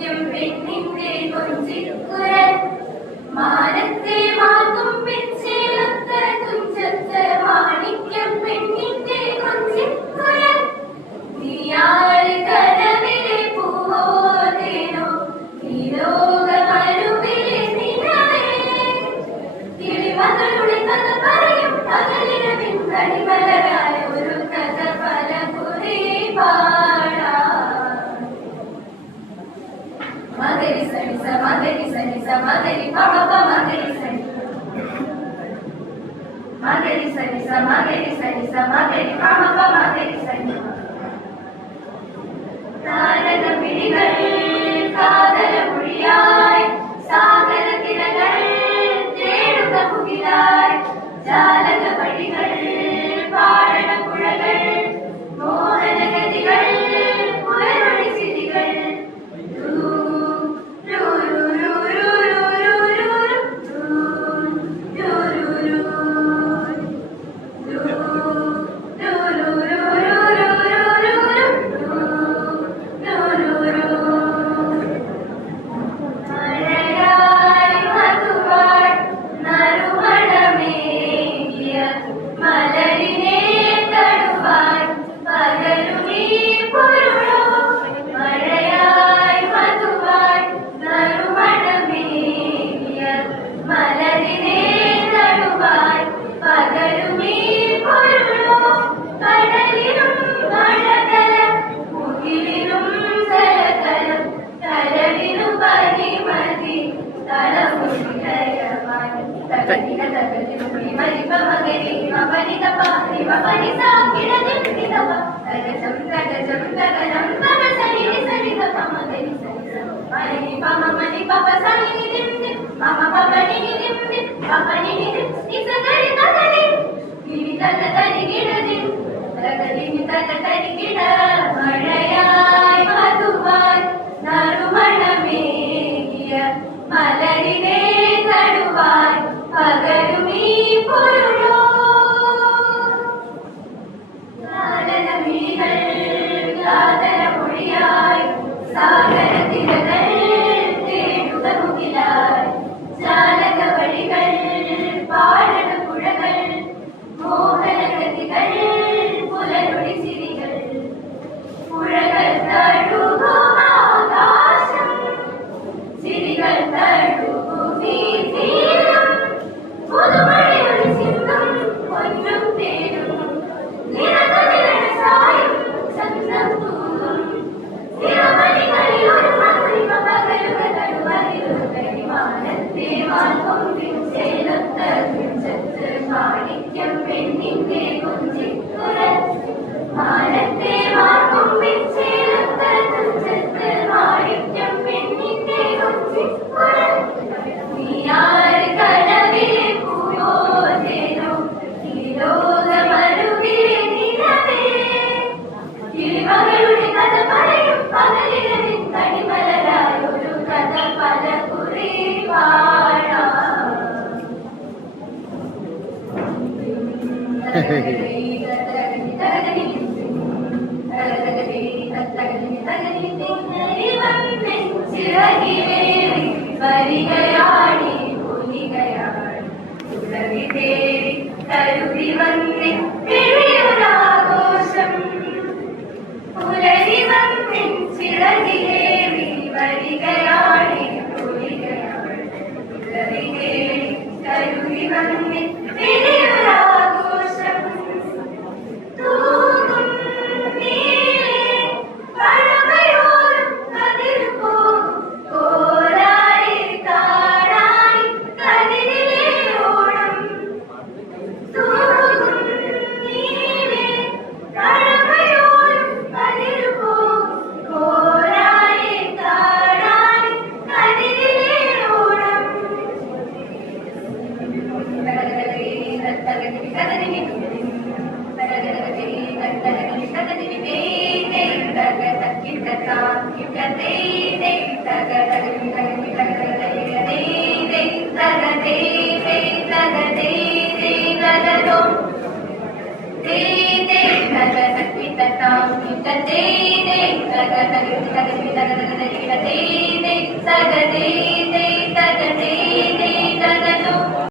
മാണിക്യം പെണ്ണിന്റെ കൊഞ്ചിക്കുരൽ മാനത്തെ മാർക്കും പെച്ചേലത്ത തുഞ്ചത്ത് മാണിക്യം പെണ്ണിന്റെ കൊഞ്ചിക്കുരൽ നീയാൾ കനവിലെ പൂവോതേനോ ഈ ലോകമരുവിലെ നിലവേ കിളിമകളുടെ കഥ പറയും പകലിരവിൻ കണിമലരായ ഒരു കഥ പല കുറി മകരി സനി സ മകരി സനി സ മകരി പമ പ മകരി സനി മകരി സനി സ മകരി സനി സ മകരി പമ പ മകരി സനി താരക പിടികൾ കാതല മൊഴിയായി സാഗര തിരകൾ തേടുക മുകിലായി ജാലക വഴികൾ പാടണ പുഴകൾ മോഹനഗതികൾ പുലരൊളി ചിരികൾ മഴയായി മധുവായി നറുമണമേകിയ മലരിനെ നടുവായി പകരുമീ പൊരുളോ കാലനമിഴികൾ കാതല മൊഴിയായി സാഗര തിരകൾ തേടുക മുകിലായി ജാലക വഴികൾ പാടണ പുഴകൾ മോഹനഗതികൾ പുലരൊളി ചിരികൾ പുഴകൾ തഴുകും ആകാശം ചിരികൾ തഴുകും ഈ തീരം പുതുമഴയൊളി ചിന്തും പൊന്നും തേരും നിറകതിരണ സായും ചന്തം തൂങ്ങും നിറമണികളിൽ ഒരു മധുരിമ പകരുക തടുവതിരുകടി മാനത്തെ മാൽക്കൊമ്പിൻ ചേലത്ത തുഞ്ചത്ത് മാണിക്യം പെണ്ണിന്റെ കൊഞ്ചിക്കുരൽ മാനത്തെ മാൽക്കൊമ്പിൻ ചേലത്ത തുഞ്ചത്ത് മാണിക്യം പെണ്ണിന്റെ കൊഞ്ചിക്കുരൽ നീയാൾ കനവിലെ പൂവോതേനോ ഈ ലോകമരുവിലെ നിലവേ കിളിമകളുടെ കഥ പറയും പകലിരവിൻ കണിമലരായ ഒരു കഥ പല കുറി വരികയാണി പുലികയാണി ഉലകി തേടി കരുതി വന്നി പിഴിയൊരാഘോഷം പുലരി വന്നിൻ ചിറകിലേറി വരികയാണി പുലികയാണി ഉലകി തേടി കരുതി വന്നി പിഴിയൊരാഘോഷം തൂകും നീലേ പഴമയോരം കതിരു പോകും കോരായി കാണായി കതിരിലെ ഓണം തൂകും നീലേ പഴമയോരം കതിരു പോകും കോരായി കാണായി കതിരിലെ ഓണം Thank you. ജഗദീ